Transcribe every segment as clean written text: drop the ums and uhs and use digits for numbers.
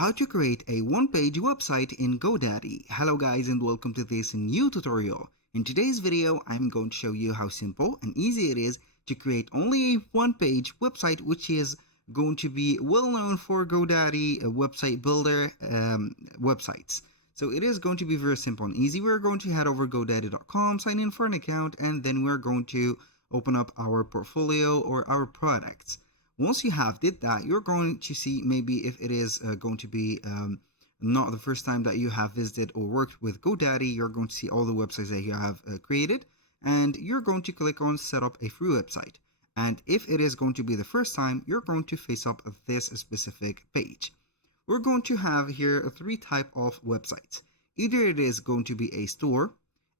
How to create a one-page website in Godaddy. Hello guys and welcome to this new tutorial. In today's video, I'm going to show you how simple and easy it is to create only a one-page website, which is going to be well known for Godaddy website builder websites. So it is going to be very simple and easy. We're going to head over godaddy.com, sign in for an account, and then we're going to open up our portfolio or our products. Once you have did that, you're going to see maybe if it is going to be not the first time that you have visited or worked with GoDaddy, you're going to see all the websites that you have created, and you're going to click on set up a free website. And if it is going to be the first time, you're going to face up this specific page. We're going to have here three types of websites. Either it is going to be a store,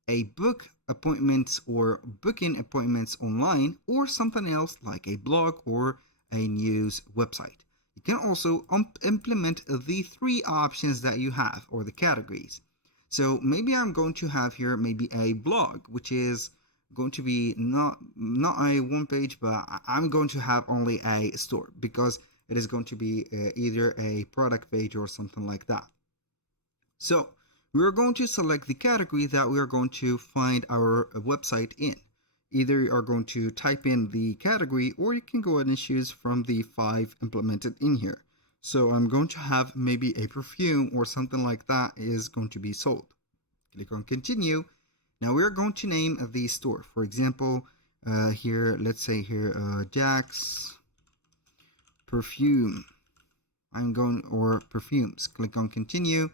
a book appointments or booking appointments online, or something else like a blog or a news website. You can also implement the three options that you have or the categories. So maybe I'm going to have here maybe a blog, which is going to be not a one page, but I'm going to have only a store because it is going to be either a product page or something like that. So we're going to select the category that we are going to find our website in. Either you are going to type in the category, or you can go ahead and choose from the 5 implemented in here. So I'm going to have maybe a perfume or something like that is going to be sold. Click on continue. Now we're going to name the store. For example, here, let's say here, Jack's perfume. Or perfumes. Click on continue.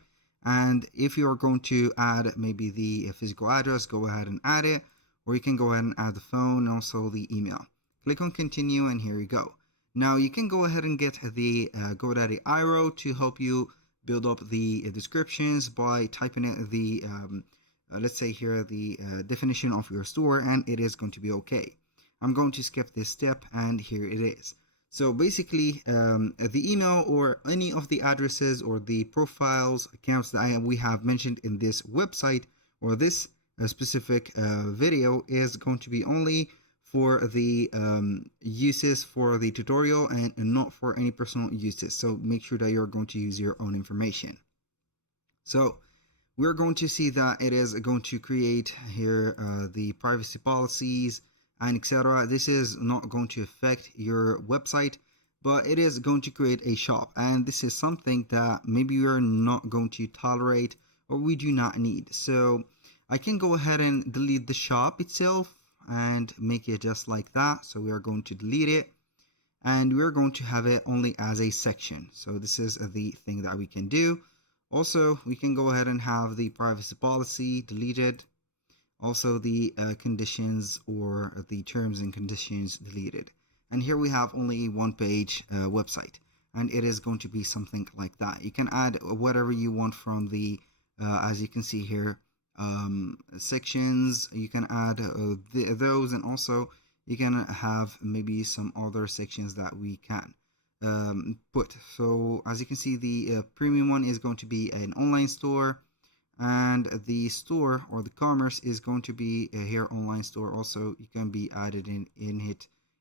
And if you're going to add maybe the physical address, go ahead and add it. Or you can go ahead and add the phone and also the email. Click on continue and here you go. Now you can go ahead and get the GoDaddy arrow to help you build up the descriptions by typing in the, let's say here, the definition of your store, and it is going to be okay. I'm going to skip this step and here it is. So basically the email or any of the addresses or the profiles, accounts that we have mentioned in this website or this specific video is going to be only for the uses for the tutorial and not for any personal uses. So make sure that you're going to use your own information. So we're going to see that it is going to create here the privacy policies and etc. This is not going to affect your website, but it is going to create a shop, and this is something that maybe you're not going to tolerate or we do not need. So I can go ahead and delete the shop itself and make it just like that. So we are going to delete it and we're going to have it only as a section. So this is the thing that we can do. Also, we can go ahead and have the privacy policy deleted. Also the conditions or the terms and conditions deleted. And here we have only one page website, and it is going to be something like that. You can add whatever you want from the, as you can see here, sections. You can add those, and also you can have maybe some other sections that we can put. So as you can see, the premium one is going to be an online store, and the store or the commerce is going to be here online store. Also you can be added in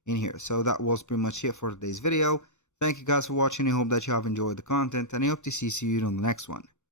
here. So that was pretty much it for today's video. Thank you guys for watching. I hope that you have enjoyed the content, and I hope to see you on the next one.